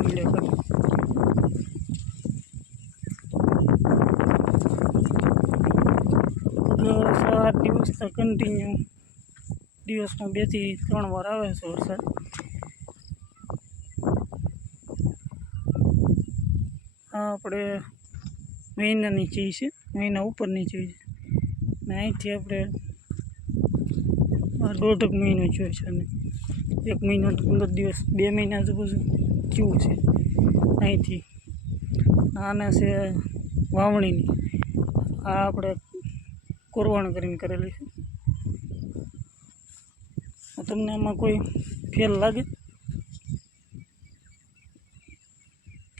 વરસાદ મળ્યો છે. 7 દિવસ તો કન્ટિન્યુ દિવસમાં 2 થી 3 વાર આવે છે વરસાદ. આ આપણે મહિનાની ચીજ છે, મહિના ઉપરની ચીજ છે. ને અહીંથી આપણે 1.5 મહિનો થયો છે અને 1 મહિનો 15 દિવસ 2 મહિના આજુબાજુ થયું છે અહીંથી. આને છે વાવણીની, આ આપણે કોરવાણ કરીને કરેલી છે. તમને આમાં કોઈ ફેર લાગે?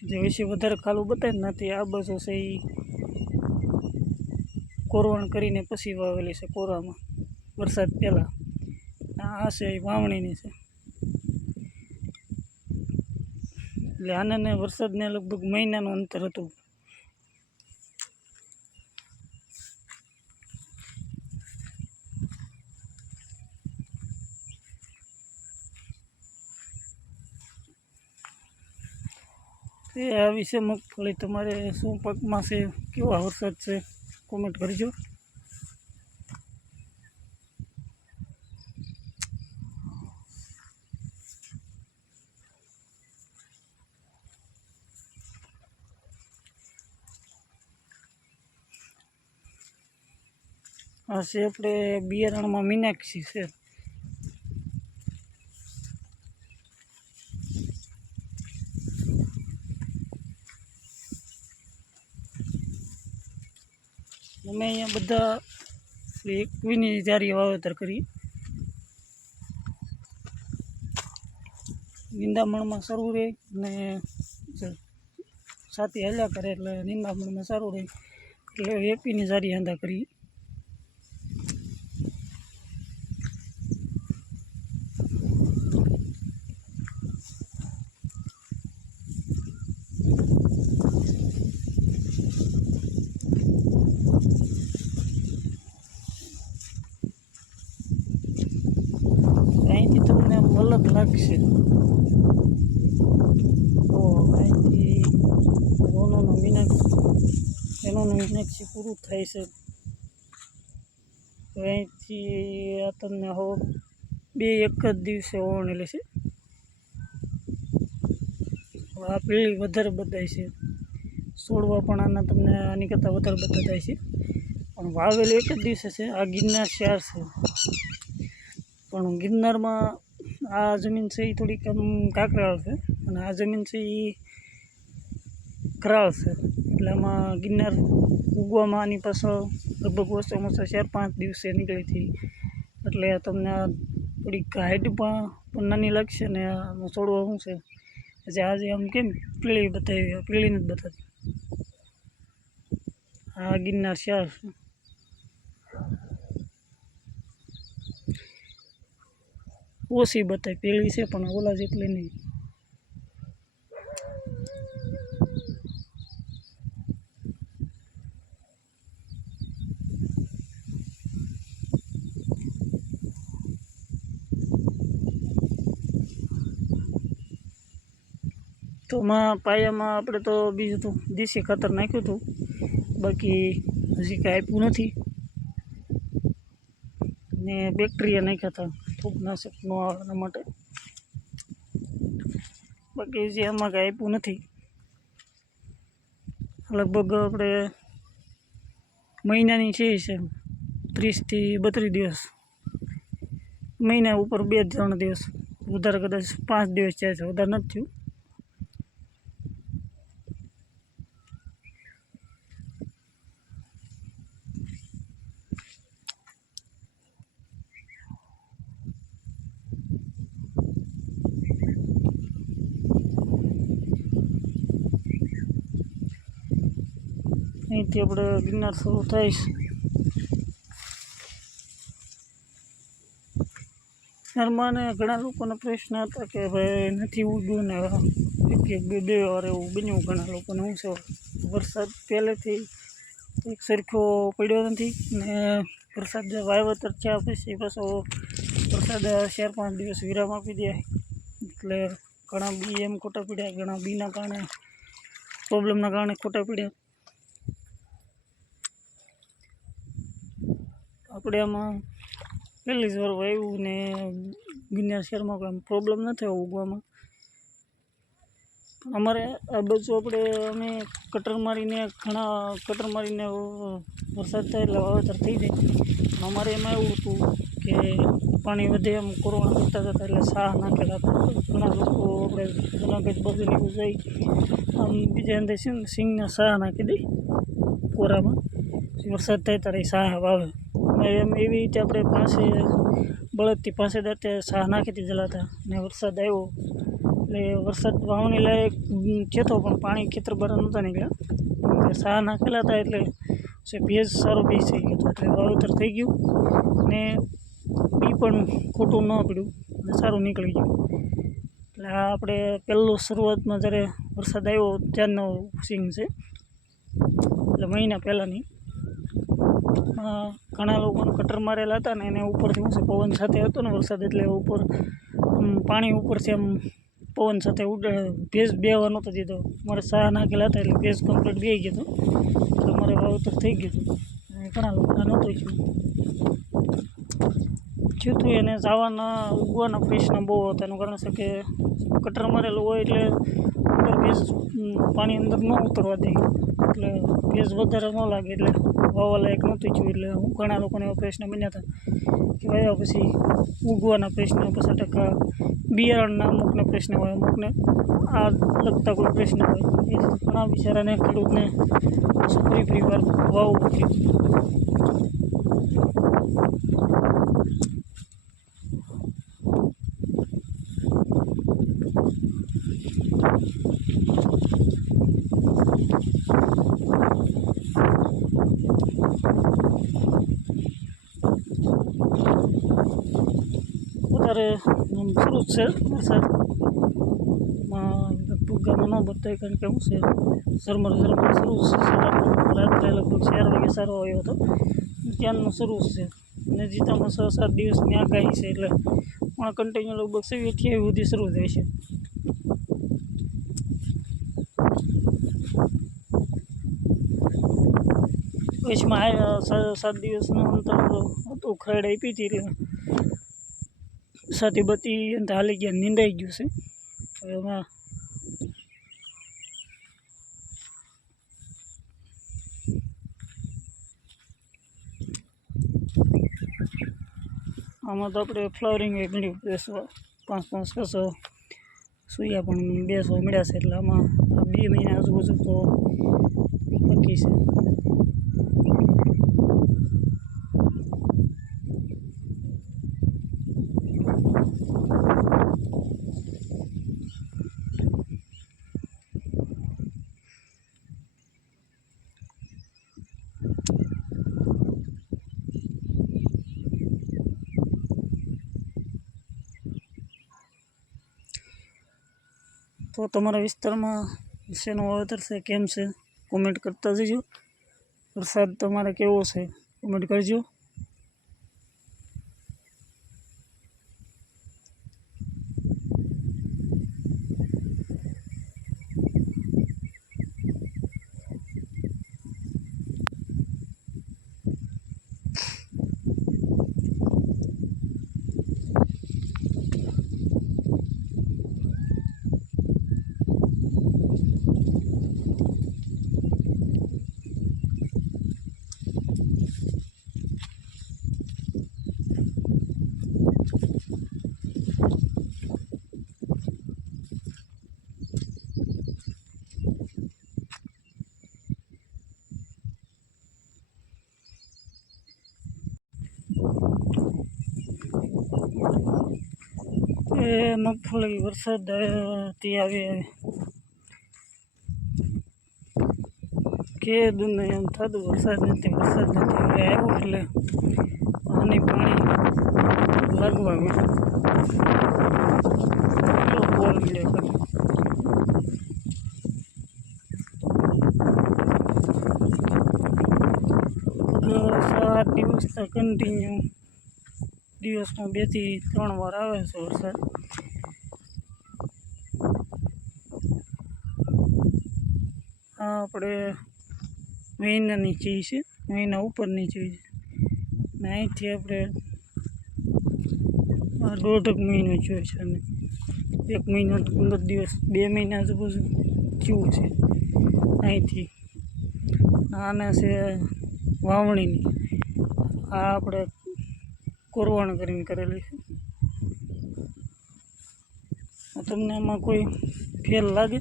જે વિશે વધારે ખાલું બતાવે નથી. આ બાજુ છે એ કોરવાણ કરીને પછી વાવેલી છે કોરામાં, વરસાદ પહેલાં. આ છે એ વાવણીની છે. એટલે આને વરસાદને લગભગ મહિનાનું અંતર હતું. તે આ વિશે મગફળી તમારે શું પાકમાં છે, કેવા વરસાદ છે, કોમેન્ટ કરજો. આ છે આપણે બિયારણમાં મીનાક્ષી છે. અમે અહીંયા બધા એકવીની જારી વાવેતર કરીએ. નિંદામણમાં સારું રહે અને સાથી હાલ્યા કરે એટલે નિંદામણમાં સારું રહે એટલે એકવીની જારી આંધા કરીએ. અહીંથી તમને અલગ લાગશે. તો અહીંથી રોનોનો મીનાક્ષી પૂરું થાય છે. તો અહીંથી આ તમને બે એક જ દિવસે ઓવણી લેશે. આ પીળી વધારે બતાય છે, છોડવા પણ આના તમને આની કરતાં વધારે બતાય છે. પણ વાવેલું એક જ દિવસે છે. આ ગિરનાર 4 છે. પણ ગિરનારમાં આ જમીન છે એ થોડીક આમ કાકરાળ છે અને આ જમીન છે એ કરાળ છે. એટલે આમાં ગિરનાર ઉગવામાં આની પાછળ લગભગ ઓછામાં ઓછા 4-5 દિવસે નીકળી હતી. એટલે તમને થોડીક હાઈટમાં પણ નાની લાગશે ને આમાં છોડવા શું છે પછી આજે આમ કેમ પીળી બતાવી, પીળી નથી બતાવતી. આ ગિરનાર 4 છે. ઓછી બતાય, પેલી છે પણ ઓલા જેટલી નહીં. તો પાયામાં આપણે તો બીજું તો દેશી ખાતર નાખ્યું હતું, બાકી હજી કાંઈ આપ્યું નથી. ને બેક્ટેરિયા નાખ્યા હતા ફૂગનાશક ન આવવા માટે, બાકી હજી આમાં કાંઈ આપ્યું નથી. લગભગ આપણે મહિનાની છે 30 થી 32 દિવસ, મહિના ઉપર 2-3 દિવસ, વધારે કદાચ 5 દિવસ જાય છે, વધારે નથી થયું. અહીંથી આપણે ગિરનાર શરૂ થાય છે. શર્માને ઘણા લોકોનો પ્રશ્ન હતા કે ભાઈ નથી ઉગ્યું ને 1-2 વાર એવું બન્યું. ઘણા લોકોને શું છે વરસાદ પહેલેથી એક સરખો પડ્યો નથી ને વરસાદ વાવેતર થયા પછી પાછો વરસાદ 4-5 દિવસ વિરામ આપી દે એટલે ઘણા બી એમ ખોટા પડ્યા, ઘણા બીના કારણે પ્રોબ્લેમના કારણે ખોટા પડ્યા. આપણે આમાં પહેલી જ વાર વાવ્યું ને ગિરનાર શહેરમાં કોઈ પ્રોબ્લેમ ન થયો ઉગવામાં. અમારે આ બાજુ અમે કટર મારીને વરસાદ થાય એટલે વાવેતર થઈ જાય. પણ અમારે એમાં એવું હતું કે પાણી વધે એમ કોરોના કરતા હતા એટલે સાહ નાખેલા હતા. ઘણા લોકો આપણે જુનાગઢ બાજુની એવું જાય આમ બીજા અંદર સિંગના સાહ નાખી દઈ કોરામાં, વરસાદ થાય ત્યારે સાહ વાવે. એમ એવી રીતે આપણે બળદથી પાસે દાંતે સાહ નાખી દીધેલા હતા ને વરસાદ આવ્યો એટલે વરસાદ વાવણી લાયક થયો પણ પાણી ખેતર બહાર નહોતા નીકળ્યા. સાહ નાખેલા હતા એટલે ભેજ સારો ભેજ થઈ ગયો હતો એટલે વાવેતર થઈ ગયું ને બી પણ ખોટું ન પડ્યું અને સારું નીકળી ગયું. એટલે આ આપણે પહેલું શરૂઆતમાં જ્યારે વરસાદ આવ્યો ત્યારનો સિંગ છે, એટલે મહિના પહેલાંની. ઘણા લોકોને કટર મારેલા હતા ને એને ઉપરથી પવન સાથે હતો ને વરસાદ એટલે ઉપર પાણી ઉપરથી આમ પવન સાથે ભેજ બેહવા નહોતો દીધો. મારે સાહ નાખેલા હતા એટલે ભેજ કમ્પ્લીટ બેસી ગયો હતો એટલે મારે વાવેતર થઈ ગયું હતું. ઘણા લોકો નહોતું થયું હતું એને ઉગવાના પ્રશ્ન બહુ હતા. એનું કારણ છે કે કટર મારેલું હોય એટલે અંદર ભેજ પાણી અંદર ન ઉતરવા દે એટલે ભેજ વધારે ન લાગે એટલે વાવવા લાયક નહોતું થયું. એટલે ઘણા લોકોને એવા પ્રશ્ન બન્યા હતા કે વાવ્યા પછી ઉગવાના પ્રશ્ન, પછી ટકા બિયારણના અમુકને પ્રશ્ન હોય, અમુકને આ લગતા કોઈ પ્રશ્ન હોય. એ ઘણા બિચારાને ખેડૂતને ફરી વાર વાવવું પડ્યું. વધારે શરૂ જ છે વરસાદમાં, લગભગ ગામમાં ન બતાય કારણ કે શું છે ઝરમર શરૂ છે. રાત્રે લગભગ 4 વાગે સારો આવ્યો હતો, ત્યાંનું શરૂ છે ને જીતામાં 6-7 દિવસની આગાહી છે એટલે પણ કન્ટિન્યુ લગભગ 27-28 સુધી શરૂ થાય છે. વચમાં 7 દિવસનું અંતર હતું, ખરેડ આપી હતી એટલે સાથી બતી અંત હાલી ગયા, નીંદાઈ ગયું છે. હવે એમાં આમાં તો આપણે ફ્લાવરિંગ મળ્યું 5-6 સૂયા પણ 200 મળ્યા છે. એટલે આમાં 2 મહિના આજુબાજુ તો બાકી છે. તો તમારા વિસ્તારમાં શેનું વાવેતર છે, કેમ છે, કોમેન્ટ કરતા જજો. વરસાદ તમારે કેવો છે કોમેન્ટ કરજો. એ મગફળી વરસાદથી આવે કે દૂને એમ થતું વરસાદ નથી આવ્યો એટલે પાણી લાગવા બોલ મળ્યો. 7 દિવસ કન્ટિન્યુ દિવસમાં 2 થી 3 વાર આવે છે વરસાદ. આ આપણે મહિનાની ચીજ છે, મહિના ઉપરની ચીજ ને અહીંથી આપણે આ 1.5 મહિનો થયો છે અને 1 મહિનો 15 દિવસ 2 મહિના આજુબાજુ થયું છે અહીંથી. આને છે વાવણીની, આ આપણે કોરવાણ કરીને કરેલી છે. તમને આમાં કોઈ ફેર લાગે?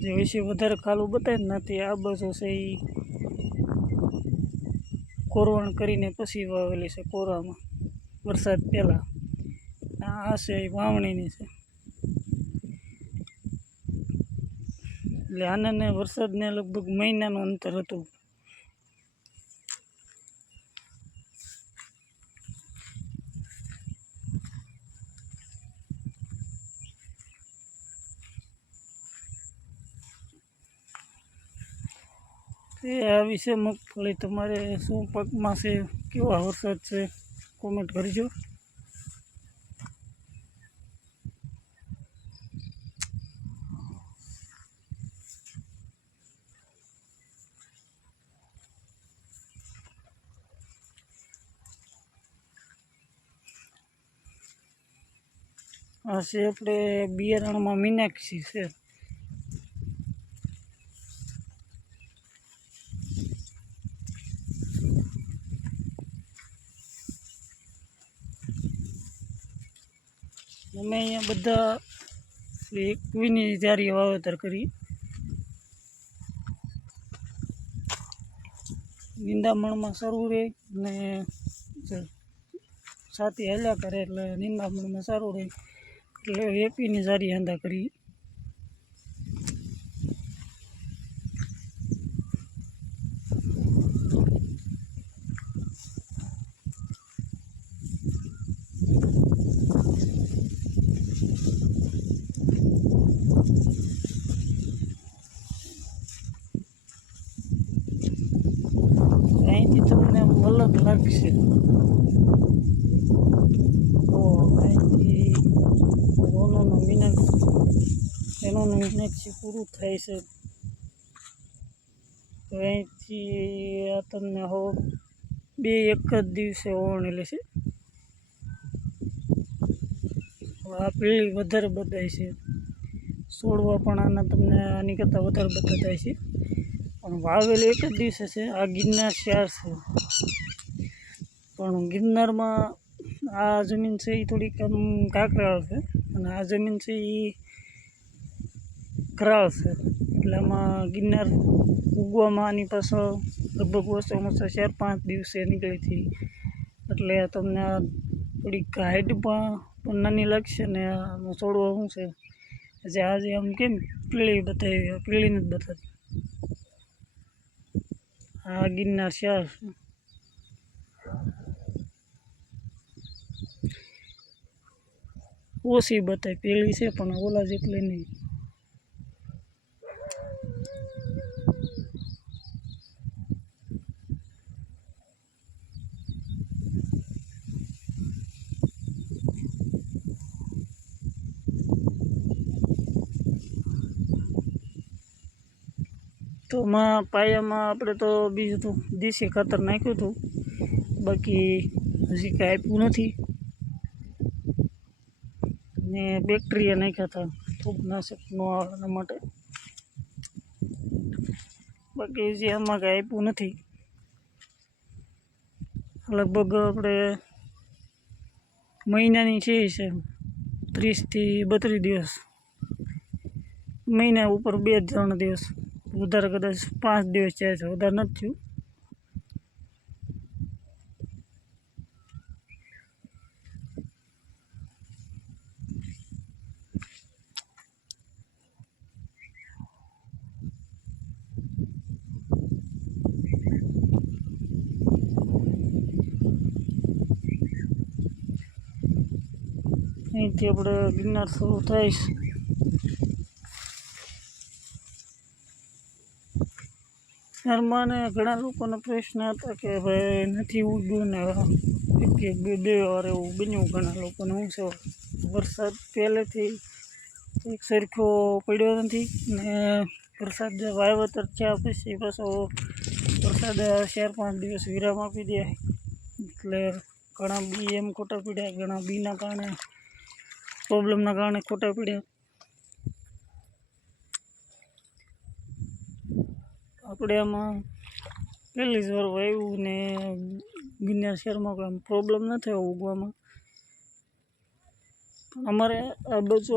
જે વિશે વધારે ખાલું બતાવે નથી. આ બાજુ છે એ કોરવાણ કરીને પછી વાવેલી છે કોરામાં, વરસાદ પહેલાં. આ છે એ વાવણીની છે. એટલે આને વરસાદને લગભગ મહિનાનું અંતર હતું. એ આ વિશે મગફળી તમારે શું પાકમાં છે, કેવા વરસાદ છે, કોમેન્ટ કરજો. આ છે આપણે બિયારણમાં મીનાક્ષી છે. અમે અહીંયા બધા એકવીની જારી વાવેતર કરી. નિંદામણમાં સારું રહે ને સાથે હાલ્યા કરે એટલે નિંદામણમાં સારું રહે એટલે એકવીની જારી આંદા કરી. અહીંથી તમને અલગ લાગશે. તો અહીંથી રોનોનું મીનાક્ષી પૂરું થાય છે. તો અહીંથી આ તમને 2 એક જ દિવસે ઓવણેલી છે. આ પીળી વધારે બતાય છે, છોડવા પણ આના તમને આની કરતાં વધારે બતાતા છે. પણ વાવેલું એક જ દિવસે છે. આ ગિરનાર શહેર છે, પણ ગિરનારમાં આ જમીન છે એ થોડીક કાંકરાળ છે અને આ જમીન છે એ કરાળ છે. એટલે આમાં ગિરનાર ઉગવામાં આની પાછળ લગભગ ઓછામાં ઓછા 4-5 દિવસે નીકળી હતી. એટલે તમને થોડીક હાઈટ પણ નાની લાગશે ને આમાં છોડવા શું છે જે આજે આમ કેમ પીળી બતાવી, પીળી નથી બતાવી. આ ગિરનાર શહેર છે. ઓછી બતાય, પીળી છે પણ ઓલા જેટલી નહીં. તો પાયામાં આપણે તો બીજું તો દેશી ખાતર નાખ્યું હતું, બાકી હજી કાંઈ આપ્યું નથી. ને બેક્ટેરિયા નાખ્યા હતા ફૂગનાશક ન આવે એના માટે, બાકી હજી આમાં કાંઈ આપ્યું નથી. લગભગ આપણે મહિનાની છે 30 થી 32 દિવસ, મહિના ઉપર 2-3 દિવસ, વધારે કદાચ 5 દિવસ જાય છે, વધારે નથી થયું. અહીંથી આપણે ગિરનાર શરૂ થાય છે. ત્યારમાં ઘણા લોકોનો પ્રશ્ન હતા કે ભાઈ નથી ઉગ્યું ને 1-2 વાર એવું બન્યું. ઘણા લોકોને શું છે વરસાદ પહેલેથી એક સરખો પડ્યો નથી ને વરસાદ વાવેતર થયા પછી પાછો વરસાદ 4-5 દિવસ વિરામ આપી દે એટલે ઘણા બી એમ ખોટા પડ્યા, ઘણા બીના કારણે પ્રોબ્લેમના કારણે ખોટા પડ્યા. આપણે આમાં પહેલી જ વાર વાવ્યું ને ગિરનાર શહેરમાં કોઈ પ્રોબ્લેમ ન થયો ઉગવામાં. અમારે આ બાજુ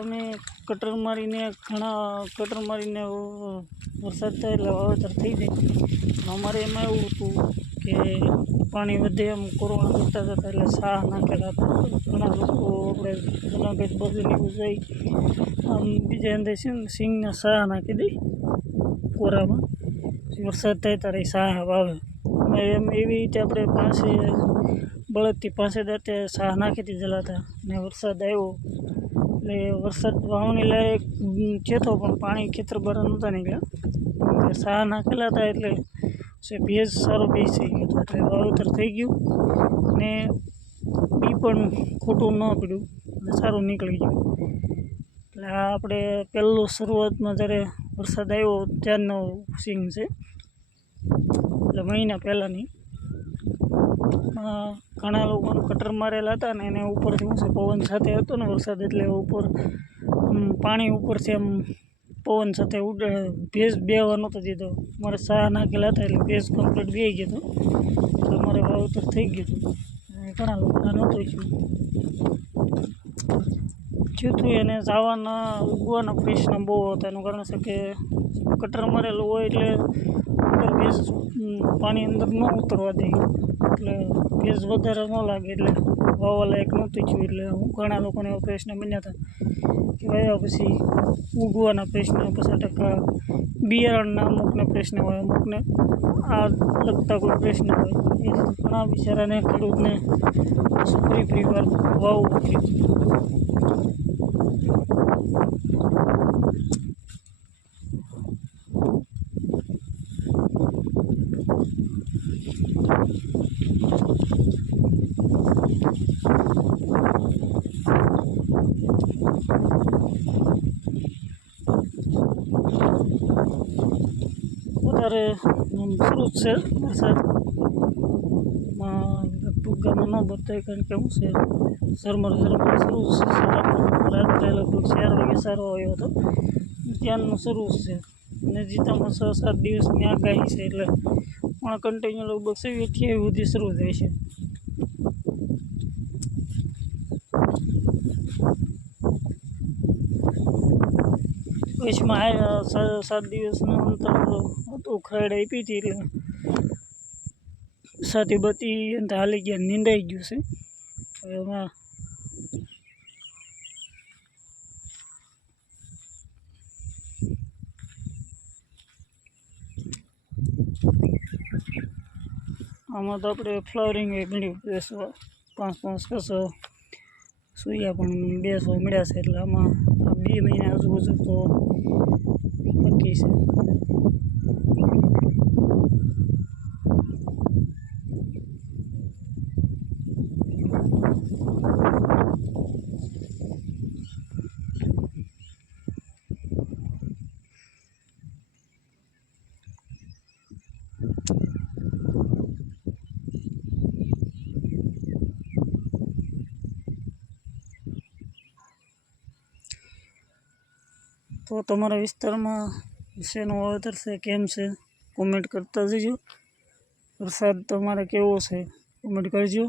અમે કટર મારીને વરસાદ થાય એટલે વાવેતર થઈ જાય. અમારે એમાં એવું હતું કે પાણી વધે એમ કોરોના કરતા હતા એટલે સાહ નાખેલા હતા. ઘણા લોકો આપણે જુનાગઢ બાજુની જઈ આમ બીજા અંદર સિંગના સાહ નાખી દઈ કોરામાં, વરસાદ થાય ત્યારે સાહ વાવે. એમ એવી રીતે આપણે પાસે બળદથી પાસે દાંતે સાહ નાખી દીધેલા હતા ને વરસાદ આવ્યો એટલે વરસાદ વાવણી લાયક થયો પણ પાણી ખેતર બહાર નહોતા નીકળ્યા. સાહ નાખેલા હતા એટલે ભેજ સારો બેસી ગયો હતો એટલે વાવેતર થઈ ગયું ને બી પણ ખોટું ન પડ્યું અને સારું નીકળી ગયું. એટલે આ આપણે પહેલું શરૂઆતમાં જ્યારે વરસાદ આવ્યો ત્યારનો સિંગ છે, એટલે મહિના પહેલાંની. ઘણા લોકોને કટર મારેલા હતા ને એને ઉપરથી શું છે પવન સાથે હતો ને વરસાદ એટલે ઉપર પાણી ઉપરથી આમ પવન સાથે ઉડે ભેજ બેહવા નહોતો દીધો. અમારે સાહ નાખેલા હતા એટલે ભેજ કમ્પ્લીટ બેસી ગયો હતો એટલે અમારે વાવેતર થઈ ગયું હતું. ઘણા લોકોને નહોતું થયું એને ઉગવાના પ્રશ્ન બહુ હતા. એનું કારણ છે કે કટર મારેલું હોય એટલે અંદર ભેજ પાણી અંદર ન ઉતરવા દે એટલે ભેજ વધારે ન લાગે એટલે વાવવા લાયક નહોતું થયું. એટલે ઘણા લોકોને એવા પ્રશ્ન બન્યા હતા કે વાવ્યા પછી ઉગવાના પ્રશ્ન, 50% બિયારણના અમુકને પ્રશ્ન હોય, અમુકને આ લગતા કોઈ પ્રશ્ન હોય. એ ઘણા બિચારાને ખેડૂતને ફરી વાર વાવવું પડ્યું. વધારે શરૂ જ છે વરસાદમાં, ટૂંકામાં ન બતાય કારણ કે શું છે ઝરમર શરૂ છે. રાત્રે લગભગ 4 વાગે સારો આવ્યો હતો, ત્યારનું શરૂ છે અને જીતામાં 6-7 દિવસની આગાહી છે એટલે પણ કન્ટિન્યુ લગભગ 27-28 સુધી શરૂ થાય છે. વચમાં 7 દિવસનું અંતર હતું, ખરેડ આપી હતી એટલે સાથી બતી અંત હાલી ગયા, નીંદાઈ ગયું છે. હવે એમાં આમાં તો આપણે ફ્લાવરિંગ મળ્યું બેસવા 5-5 કસો સૂર્યા પણ બેસવા મળ્યા છે એટલે આમાં 2 મહિના આજુબાજુ તો નક્કી છે. તો તમારા વિસ્તારમાં શેનું વાવેતર છે, કેમ છે, કોમેન્ટ કરતા જજો. વરસાદ તમારે કેવો છે કોમેન્ટ કરજો.